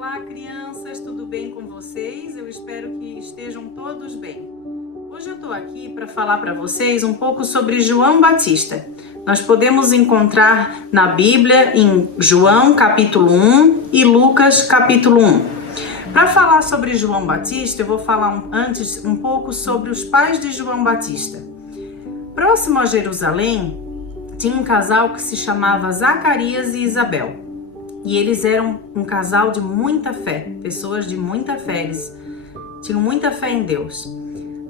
Olá, crianças, tudo bem com vocês? Eu espero que estejam todos bem. Hoje eu estou aqui para falar para vocês um pouco sobre João Batista. Nós podemos encontrar na Bíblia em João capítulo 1 e Lucas capítulo 1. Para falar sobre João Batista, eu vou falar antes um pouco sobre os pais de João Batista. Próximo a Jerusalém, tinha um casal que se chamava Zacarias e Isabel. E eles eram um casal de muita fé, pessoas de muita fé, eles tinham muita fé em Deus.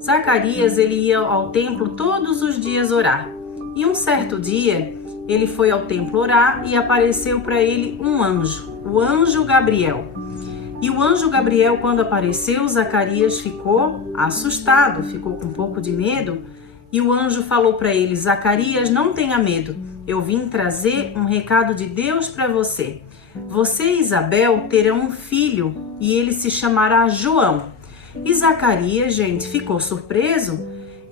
Zacarias, ele ia ao templo todos os dias orar. E um certo dia, ele foi ao templo orar e apareceu para ele um anjo, o anjo Gabriel. E o anjo Gabriel, quando apareceu, Zacarias ficou assustado, ficou com um pouco de medo. E o anjo falou para ele: Zacarias, não tenha medo, eu vim trazer um recado de Deus para você. Você e Isabel terão um filho e ele se chamará João. E Zacarias, gente, ficou surpreso.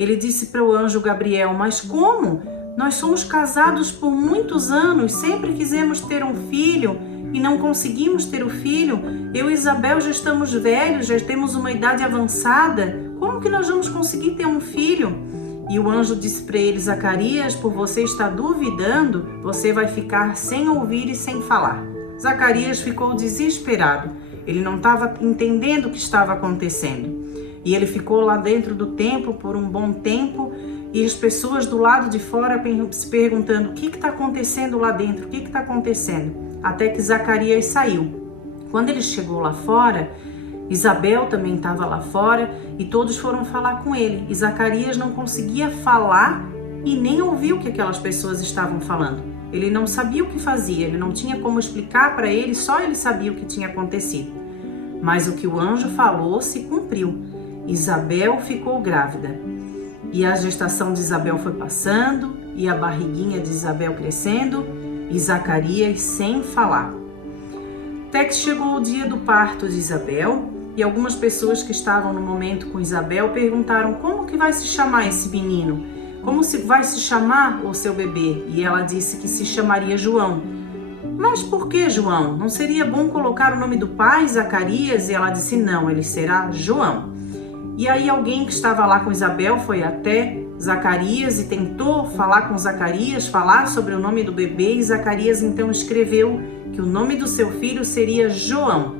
Ele disse para o anjo Gabriel: mas como? Nós somos casados por muitos anos, sempre quisemos ter um filho e não conseguimos ter o filho. Eu e Isabel já estamos velhos, já temos uma idade avançada. Como que nós vamos conseguir ter um filho? E o anjo disse para ele: Zacarias, por você estar duvidando, você vai ficar sem ouvir e sem falar. Zacarias ficou desesperado. Ele não estava entendendo o que estava acontecendo. E ele ficou lá dentro do templo por um bom tempo e as pessoas do lado de fora se perguntando: o que está acontecendo lá dentro? O que está acontecendo? Até que Zacarias saiu. Quando ele chegou lá fora, Isabel também estava lá fora e todos foram falar com ele. E Zacarias não conseguia falar e nem ouvir o que aquelas pessoas estavam falando. Ele não sabia o que fazia, ele não tinha como explicar para ele, só ele sabia o que tinha acontecido. Mas o que o anjo falou se cumpriu. Isabel ficou grávida. E a gestação de Isabel foi passando, e a barriguinha de Isabel crescendo, e Zacarias sem falar. Até que chegou o dia do parto de Isabel, e algumas pessoas que estavam no momento com Isabel perguntaram: como que vai se chamar esse menino? Como vai se chamar o seu bebê? E ela disse que se chamaria João. Mas por que João? Não seria bom colocar o nome do pai, Zacarias? E ela disse: não, ele será João. E aí alguém que estava lá com Isabel foi até Zacarias e tentou falar com Zacarias, falar sobre o nome do bebê. E Zacarias então escreveu que o nome do seu filho seria João.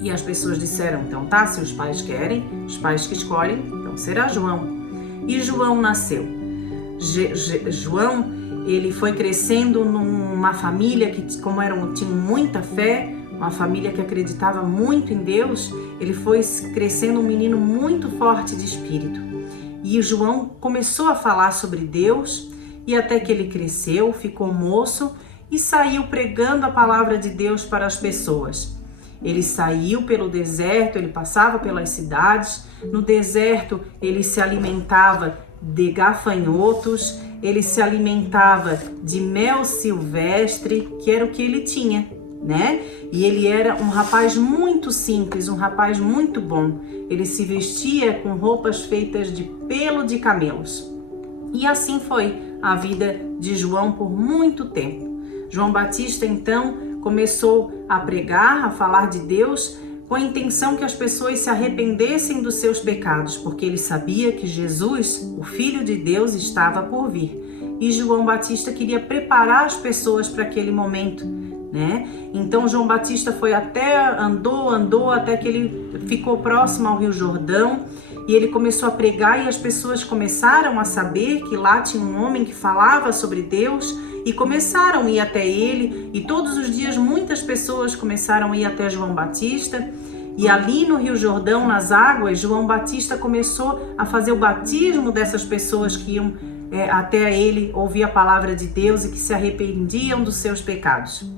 E as pessoas disseram: então tá, se os pais querem, os pais que escolhem, então será João. E João nasceu. João, ele foi crescendo numa família que, tinha muita fé, uma família que acreditava muito em Deus. Ele foi crescendo um menino muito forte de espírito. E João começou a falar sobre Deus, e até que ele cresceu, ficou moço e saiu pregando a palavra de Deus para as pessoas. Ele saiu pelo deserto, ele passava pelas cidades. No deserto, ele se alimentava de gafanhotos, ele se alimentava de mel silvestre, que era o que ele tinha, né? E ele era um rapaz muito simples, um rapaz muito bom. Ele se vestia com roupas feitas de pelo de camelos. E assim foi a vida de João por muito tempo. João Batista, então, começou a pregar, a falar de Deus, com a intenção que as pessoas se arrependessem dos seus pecados, porque ele sabia que Jesus, o Filho de Deus, estava por vir. E João Batista queria preparar as pessoas para aquele momento, né? Então João Batista foi andou até que ele ficou próximo ao Rio Jordão, e ele começou a pregar, e as pessoas começaram a saber que lá tinha um homem que falava sobre Deus, e começaram a ir até ele, e todos os dias muitas pessoas começaram a ir até João Batista. E ali no Rio Jordão, nas águas, João Batista começou a fazer o batismo dessas pessoas que iam até ele ouvir a palavra de Deus e que se arrependiam dos seus pecados.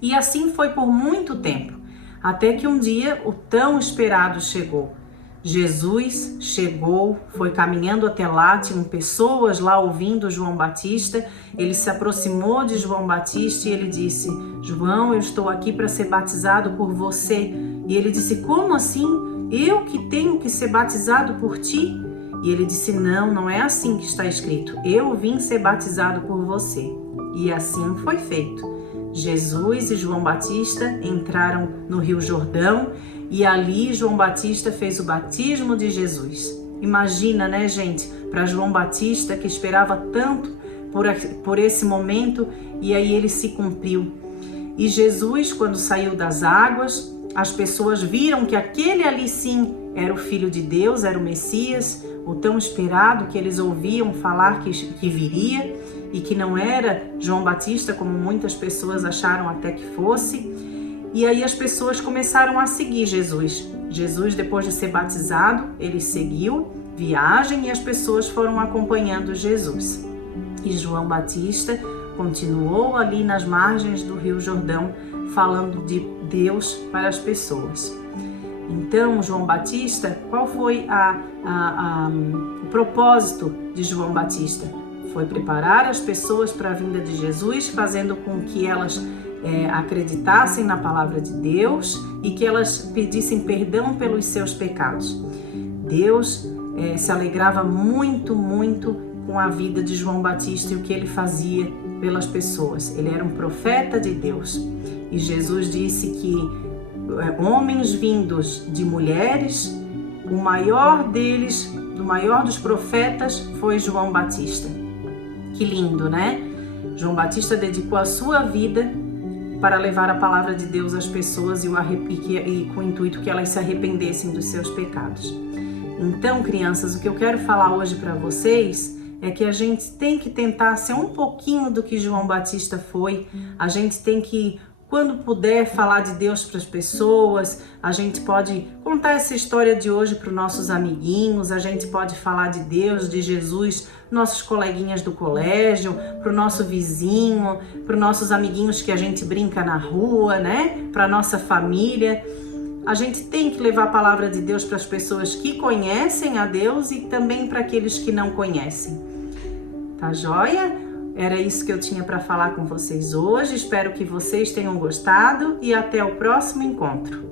E assim foi por muito tempo, até que um dia o tão esperado chegou. Jesus chegou, foi caminhando até lá, tinham pessoas lá ouvindo João Batista. Ele se aproximou de João Batista e ele disse: João, eu estou aqui para ser batizado por você. E ele disse: como assim? Eu que tenho que ser batizado por ti? E ele disse: não, não é assim que está escrito. Eu vim ser batizado por você. E assim foi feito. Jesus e João Batista entraram no Rio Jordão e ali João Batista fez o batismo de Jesus. Imagina, né, gente, para João Batista, que esperava tanto por esse momento, e aí ele se cumpriu. E Jesus, quando saiu das águas, as pessoas viram que aquele ali sim era o Filho de Deus, era o Messias, o tão esperado que eles ouviam falar que viria, e que não era João Batista, como muitas pessoas acharam até que fosse. E aí as pessoas começaram a seguir Jesus. Jesus, depois de ser batizado, ele seguiu viagem e as pessoas foram acompanhando Jesus. E João Batista continuou ali nas margens do Rio Jordão, falando de Deus para as pessoas. Então, João Batista, qual foi o propósito de João Batista? Foi preparar as pessoas para a vinda de Jesus, fazendo com que elas acreditassem na palavra de Deus e que elas pedissem perdão pelos seus pecados. Deus se alegrava muito, muito com a vida de João Batista e o que ele fazia pelas pessoas. Ele era um profeta de Deus. E Jesus disse que homens vindos de mulheres, o maior deles, do maior dos profetas, foi João Batista. Que lindo, né? João Batista dedicou a sua vida para levar a palavra de Deus às pessoas e com o intuito que elas se arrependessem dos seus pecados. Então, crianças, o que eu quero falar hoje para vocês é que a gente tem que tentar ser um pouquinho do que João Batista foi. A gente tem que, quando puder, falar de Deus para as pessoas. A gente pode contar essa história de hoje para os nossos amiguinhos. A gente pode falar de Deus, de Jesus, nossos coleguinhas do colégio, para o nosso vizinho, para os nossos amiguinhos que a gente brinca na rua, né? Para a nossa família. A gente tem que levar a palavra de Deus para as pessoas que conhecem a Deus e também para aqueles que não conhecem. Tá joia? Era isso que eu tinha para falar com vocês hoje. Espero que vocês tenham gostado e até o próximo encontro.